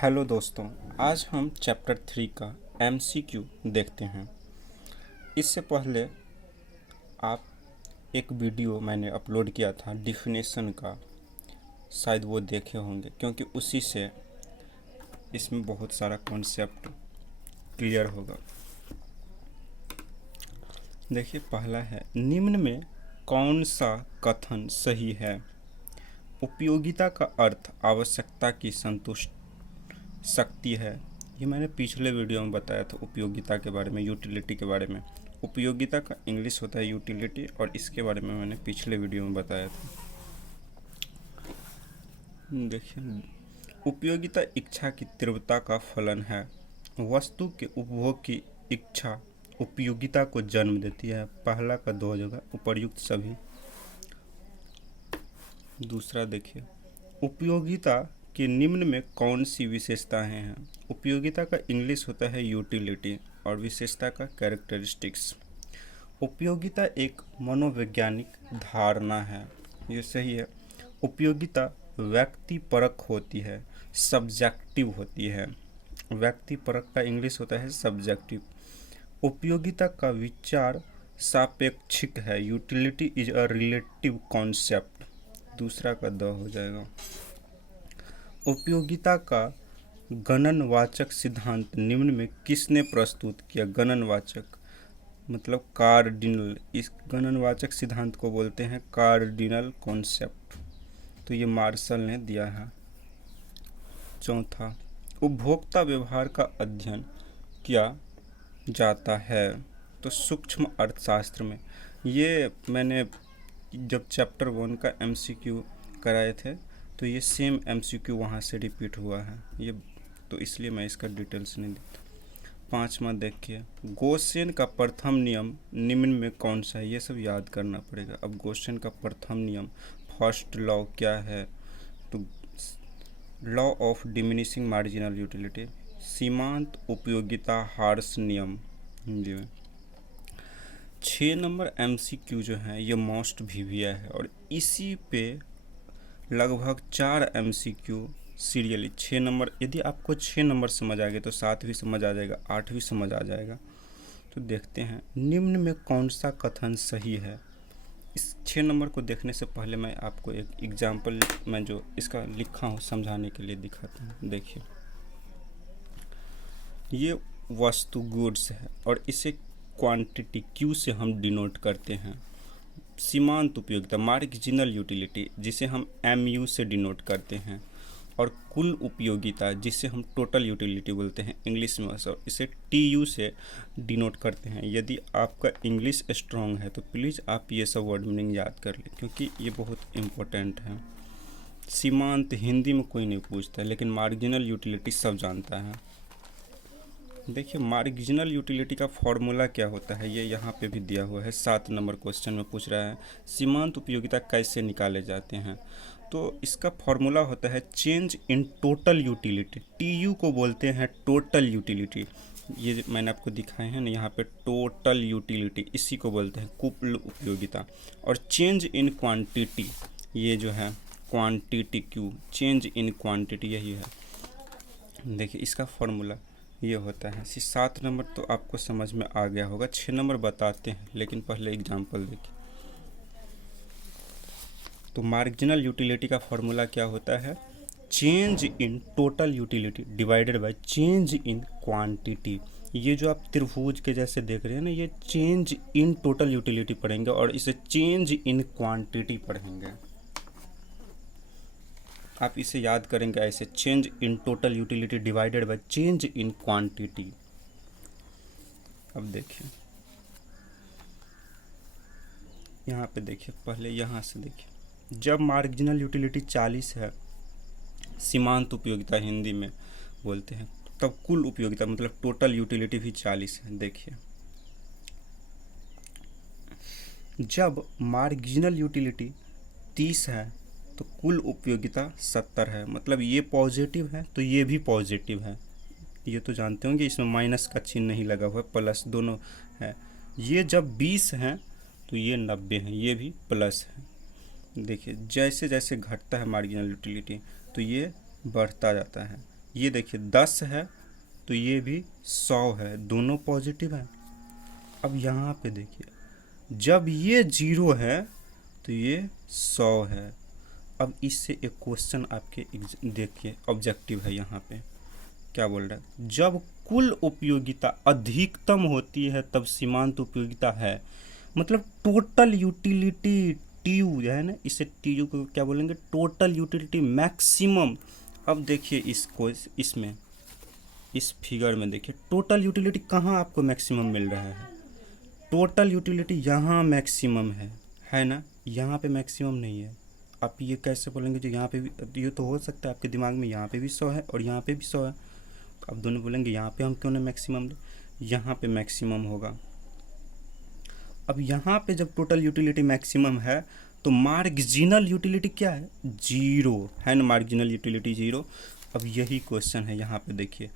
Hello दोस्तों, आज हम चैप्टर 3 का एमसीक्यू देखते हैं। इससे पहले आप एक वीडियो मैंने अपलोड किया था डिफिनेशन का, शायद वो देखे होंगे क्योंकि उसी से इसमें बहुत सारा कॉन्सेप्ट क्लियर होगा। देखिए, पहला है निम्न में कौन सा कथन सही है। उपयोगिता का अर्थ आवश्यकता की संतुष्ट शक्ति है। ये मैंने पिछले वीडियो में बताया था उपयोगिता के बारे में, यूटिलिटी के बारे में। उपयोगिता का इंग्लिश होता है यूटिलिटी, और इसके बारे में मैंने पिछले वीडियो में बताया था। देखिए, उपयोगिता इच्छा की तीव्रता का फलन है। वस्तु के उपभोग की इच्छा उपयोगिता को जन्म देती है। पहला का दो जगह उपर्युक्त सभी। दूसरा देखिए, उपयोगिता कि निम्न में कौन सी विशेषताएं हैं। उपयोगिता का इंग्लिश होता है यूटिलिटी और विशेषता का कैरेक्टरिस्टिक्स। उपयोगिता एक मनोवैज्ञानिक धारणा है, ये सही है। उपयोगिता व्यक्तिपरक होती है, सब्जेक्टिव होती है। व्यक्तिपरक का इंग्लिश होता है सब्जेक्टिव। उपयोगिता का विचार सापेक्षिक है। Utility is a relative concept. दूसरा का द हो जाएगा। उपयोगिता का गणनवाचक सिद्धांत निम्न में किसने प्रस्तुत किया। गणनवाचक मतलब कार्डिनल। इस गणनवाचक सिद्धांत को बोलते हैं कार्डिनल कॉन्सेप्ट। तो ये मार्शल ने दिया है। चौथा, उपभोक्ता व्यवहार का अध्ययन किया जाता है तो सूक्ष्म अर्थशास्त्र में। ये मैंने जब चैप्टर 1 का एमसीक्यू कराए थे तो ये सेम एमसीक्यू वहाँ से रिपीट हुआ है, ये तो इसलिए मैं इसका डिटेल्स नहीं देता। पाँचवा देखिए, गोसेन का प्रथम नियम निम्न में कौन सा है। ये सब याद करना पड़ेगा। अब गोसेन का प्रथम नियम, फर्स्ट लॉ क्या है, तो law of diminishing marginal utility. सीमांत उपयोगिता हार्स नियम। हिंदी में 6 नंबर एमसीक्यू जो है ये मोस्ट वीविया है और इसी पे लगभग 4 एमसीक्यू सीरियली 6 नंबर। यदि आपको 6 नंबर समझ आ गए तो 7 भी समझ आ जाएगा, 8 भी समझ आ जाएगा। तो देखते हैं निम्न में कौन सा कथन सही है। इस 6 नंबर को देखने से पहले मैं आपको एक एग्जाम्पल मैं जो इसका लिखा हूँ समझाने के लिए दिखाता हूँ। देखिए, ये वस्तु गुड्स है और इसे क्वांटिटी क्यू से हम डिनोट करते हैं। सीमांत उपयोगिता मार्जिनल यूटिलिटी जिसे हम एमयू से डिनोट करते हैं, और कुल उपयोगिता जिसे हम टोटल यूटिलिटी बोलते हैं इंग्लिश में, इसे टीयू से डिनोट करते हैं। यदि आपका इंग्लिश स्ट्रॉन्ग है तो प्लीज़ आप ये सब वर्ड मीनिंग याद कर लें क्योंकि ये बहुत इम्पोर्टेंट है। सीमांत हिंदी में कोई नहीं पूछता है, लेकिन मार्जिनल यूटिलिटी सब जानता है। देखिए, मार्जिनल यूटिलिटी का फॉर्मूला क्या होता है ये यहाँ पे भी दिया हुआ है। 7 नंबर क्वेश्चन में पूछ रहा है सीमांत उपयोगिता कैसे निकाले जाते हैं। तो इसका फॉर्मूला होता है change in total utility. TU को बोलते हैं टोटल यूटिलिटी। ये मैंने आपको दिखाए हैं ना यहाँ पे, टोटल यूटिलिटी इसी को बोलते हैं कुल उपयोगिता। और चेंज इन क्वांटिटी, ये जो है quantity Q, change in quantity यही है। देखिए, इसका फॉर्मूला ये होता है। 7 नंबर तो आपको समझ में आ गया होगा। 6 नंबर बताते हैं, लेकिन पहले एग्जाम्पल देखिए। तो मार्जिनल यूटिलिटी का फॉर्मूला क्या होता है, change in total utility divided by change in quantity. ये जो आप त्रिभुज के जैसे देख रहे हैं ना, ये चेंज इन टोटल यूटिलिटी पढ़ेंगे और इसे चेंज इन क्वांटिटी पढ़ेंगे। आप इसे याद करेंगे ऐसे, change in total utility divided by change in quantity. अब देखिए, यहाँ पे देखिए, पहले यहाँ से देखिए, जब मार्जिनल यूटिलिटी 40 है, सीमांत उपयोगिता हिंदी में बोलते हैं, तब कुल उपयोगिता मतलब टोटल यूटिलिटी भी 40 है। देखिए, जब मार्जिनल यूटिलिटी 30 है तो कुल उपयोगिता 70 है। मतलब ये पॉजिटिव है तो ये भी पॉजिटिव है। ये तो जानते होंगे, इसमें माइनस का चिन्ह नहीं लगा हुआ है, प्लस दोनों है। ये जब 20 है तो ये 90 है, ये भी प्लस है। देखिए, जैसे जैसे घटता है मार्जिनल यूटिलिटी तो ये बढ़ता जाता है। ये देखिए 10 है तो ये भी 100 है, दोनों पॉजिटिव है। अब यहाँ पे देखिए जब ये 0 है तो ये 100 है। अब इससे एक क्वेश्चन आपके देखिए ऑब्जेक्टिव है, यहाँ पे क्या बोल रहा है, जब कुल उपयोगिता अधिकतम होती है तब सीमांत उपयोगिता है। मतलब टोटल यूटिलिटी टीयू है ना, इसे टीयू को क्या बोलेंगे, टोटल यूटिलिटी मैक्सिमम। अब देखिए इसको इसमें इस फिगर में देखिए टोटल यूटिलिटी कहाँ आपको मैक्सिमम मिल रहा है, टोटल यूटिलिटी यहाँ मैक्सिमम है ना, यहाँ पे मैक्सिमम नहीं है। आप ये कैसे बोलेंगे जो यहाँ पे भी, ये तो हो सकता है आपके दिमाग में यहाँ पे भी 100 है और यहाँ पे भी 100 है, तो आप दोनों बोलेंगे यहाँ पे हम क्यों ना मैक्सिमम लें, यहाँ पे मैक्सिमम होगा। अब यहाँ पे जब टोटल यूटिलिटी मैक्सिमम है तो मार्जिनल यूटिलिटी क्या है, 0 है ना, मार्जिनल यूटिलिटी 0। अब यही क्वेश्चन है यहाँ पे देखिए,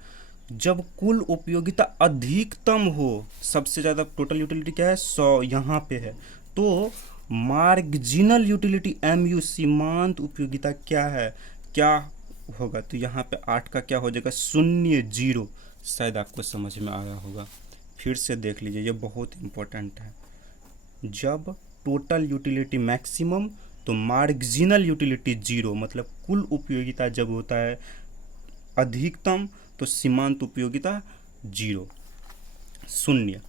जब कुल उपयोगिता अधिकतम हो, सबसे ज़्यादा टोटल यूटिलिटी क्या है 100 यहाँ पे है, तो मार्जिनल यूटिलिटी MU सीमांत उपयोगिता क्या है, क्या होगा, तो यहाँ पे 8 का क्या हो जाएगा 0 0। शायद आपको समझ में आया होगा, फिर से देख लीजिए, ये बहुत इम्पोर्टेंट है। जब टोटल यूटिलिटी मैक्सिमम तो मार्जिनल यूटिलिटी 0, मतलब कुल उपयोगिता जब होता है अधिकतम तो सीमांत उपयोगिता 0 0।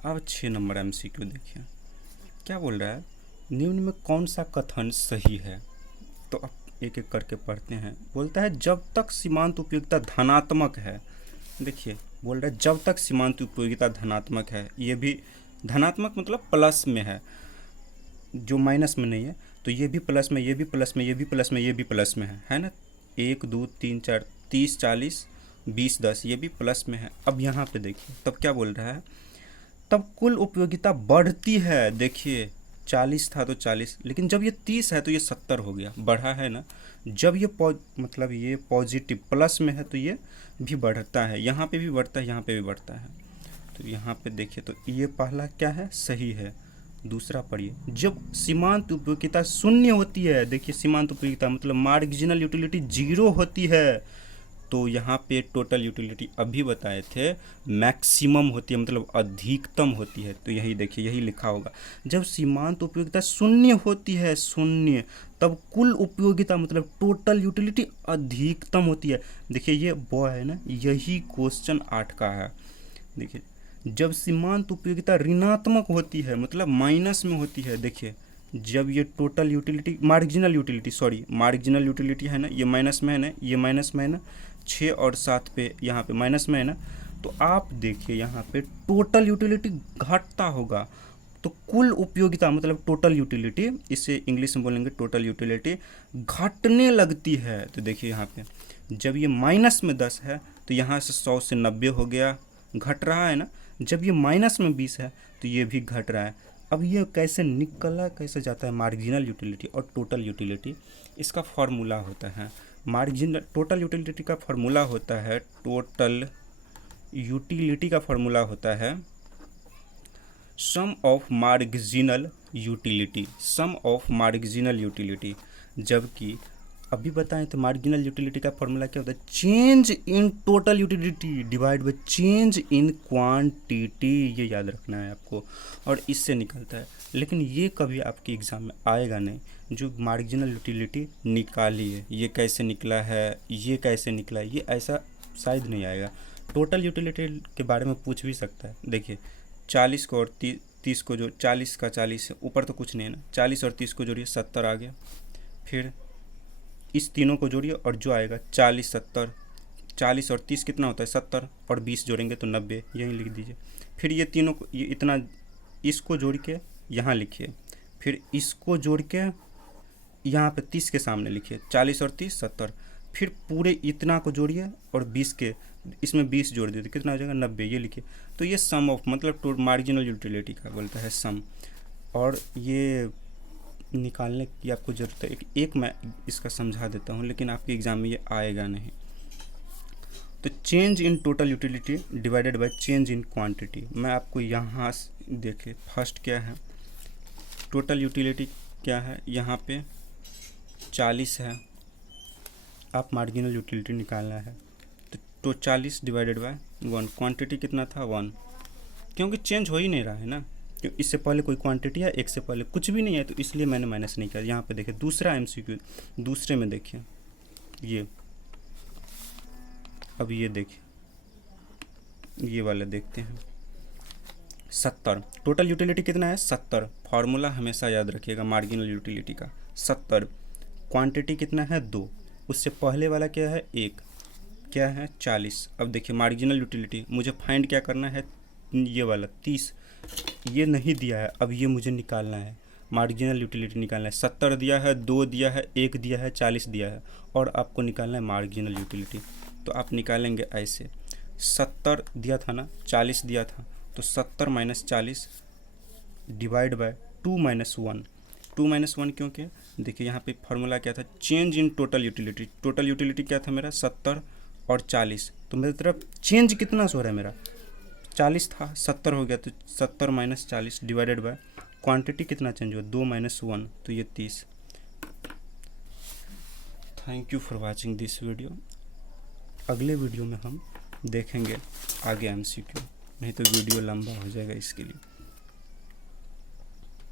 अब 6 नंबर MCQ देखिए क्या बोल रहा है, निम्न में कौन सा कथन सही है। तो अब एक एक करके पढ़ते हैं। बोलता है जब तक सीमांत उपयोगिता धनात्मक है, देखिए बोल रहा है जब तक सीमांत उपयोगिता धनात्मक है, ये भी धनात्मक मतलब प्लस में है, जो माइनस में नहीं है, तो ये भी प्लस में, ये भी प्लस में, ये भी प्लस में, ये भी प्लस में है ना, 1 2 3 4 30 40 20 10, ये भी प्लस में है। अब यहाँ पे देखिए तब क्या बोल रहा है, तब कुल उपयोगिता बढ़ती है। देखिए 40 था तो 40, लेकिन जब ये 30 है तो ये 70 हो गया, बढ़ा है ना। जब ये मतलब ये पॉजिटिव प्लस में है तो ये भी बढ़ता है, यहाँ पे भी बढ़ता है, यहाँ पे भी बढ़ता है। तो यहाँ पे देखिए तो ये पहला क्या है सही है। दूसरा पढ़िए, जब सीमांत उपयोगिता 0 होती है, देखिए सीमांत उपयोगिता मतलब मार्जिनल यूटिलिटी 0 होती है, तो यहाँ पे टोटल यूटिलिटी अभी बताए थे मैक्सिमम होती है, मतलब अधिकतम होती है। तो यही देखिए यही लिखा होगा, जब सीमांत उपयोगिता 0 होती है 0, तब कुल उपयोगिता मतलब टोटल यूटिलिटी अधिकतम होती है। देखिए ये वो है ना, यही क्वेश्चन 8 का है। देखिए जब सीमांत उपयोगिता ऋणात्मक होती है मतलब माइनस में होती है, देखिए जब ये टोटल यूटिलिटी मार्जिनल यूटिलिटी है ना, ये माइनस में है ना, ये माइनस में है ना, 6 और 7 पे यहाँ पे माइनस में है ना, तो आप देखिए यहाँ पे टोटल यूटिलिटी घटता होगा, तो कुल उपयोगिता मतलब टोटल यूटिलिटी, इसे इंग्लिश में बोलेंगे टोटल यूटिलिटी, घटने लगती है। तो देखिए यहाँ पे जब ये माइनस में 10 है तो यहाँ से 100 से 90 हो गया, घट रहा है ना। जब ये माइनस में 20 है तो ये भी घट रहा है। अब ये कैसे निकला, कैसे जाता है मार्जिनल यूटिलिटी और टोटल यूटिलिटी, इसका फार्मूला होता है टोटल यूटिलिटी का फार्मूला होता है, टोटल यूटिलिटी का फार्मूला होता है सम ऑफ मार्जिनल यूटिलिटी, जबकि अभी बताएं तो मार्जिनल यूटिलिटी का फॉर्मूला क्या होता है, change in total utility divide by change in quantity. ये याद रखना है आपको, और इससे निकलता है। लेकिन ये कभी आपके एग्जाम में आएगा नहीं, जो मार्जिनल यूटिलिटी निकाली है ये कैसे निकला है, ये कैसे निकला है, ये ऐसा शायद नहीं आएगा। टोटल यूटिलिटी के बारे में पूछ भी सकता है। देखिए 40 को और 30 को जो 40 का 40 ऊपर तो कुछ नहीं है ना, 40 और 30 को जोड़िए 70 आ गया, फिर इस तीनों को जोड़िए और जो आएगा 40 70, 40 और 30 कितना होता है 70, और 20 जोड़ेंगे तो 90, यहीं लिख दीजिए। फिर ये तीनों को, ये इतना इसको जोड़ के यहाँ लिखिए, फिर इसको जोड़ के यहाँ पे 30 के सामने लिखिए, 40 और 30 70, फिर पूरे इतना को जोड़िए और 20 के इसमें 20 जोड़ दीजिए, कितना हो जाएगा 90, ये लिखिए। तो ये सम ऑफ मतलब मार्जिनल यूटिलिटी का बोलता है सम, और ये निकालने की आपको ज़रूरत है। एक मैं इसका समझा देता हूँ, लेकिन आपके एग्ज़ाम में ये आएगा नहीं। तो change in total utility divided by change in quantity, मैं आपको यहाँ देखिए फर्स्ट क्या है, टोटल यूटिलिटी क्या है, यहाँ पे 40 है आप मार्जिनल यूटिलिटी निकालना है तो 40 डिवाइडेड बाय 1, क्वांटिटी कितना था 1, क्योंकि चेंज हो ही नहीं रहा है ना, क्यों इससे पहले कोई क्वांटिटी है, एक से पहले कुछ भी नहीं है, तो इसलिए मैंने माइनस नहीं किया। यहाँ पे देखिए दूसरा MCQ, दूसरे में देखिए ये, अब ये देखिए ये वाला देखते हैं 70, टोटल यूटिलिटी कितना है 70, फार्मूला हमेशा याद रखिएगा मार्जिनल यूटिलिटी का 70, क्वांटिटी कितना है 2, उससे पहले वाला क्या है 1, क्या है 40। अब देखिए मार्जिनल यूटिलिटी मुझे फाइंड क्या करना है, ये वाला 30, ये नहीं दिया है, अब ये मुझे निकालना है, मार्जिनल यूटिलिटी निकालना है। 70 दिया है, 2 दिया है, 1 दिया है, 40 दिया है, और आपको निकालना है मार्जिनल यूटिलिटी। तो आप निकालेंगे ऐसे, 70 दिया था ना, 40 दिया था, तो 70 minus 40 divide by 2 minus 1, 2 minus 1 क्यों किया, देखिए यहाँ पे फार्मूला क्या था, change in total utility. Total utility क्या था मेरा 70 और 40, तो मेरी तरफ चेंज कितना सो रहा है मेरा 40 था, 70 हो गया, तो 70 माइनस 40 डिवाइडेड बाय क्वांटिटी कितना चेंज हुआ 2 माइनस 1, तो ये 30। Thank you for watching this video. अगले वीडियो में हम देखेंगे आगे MCQ, नहीं तो वीडियो लंबा हो जाएगा इसके लिए।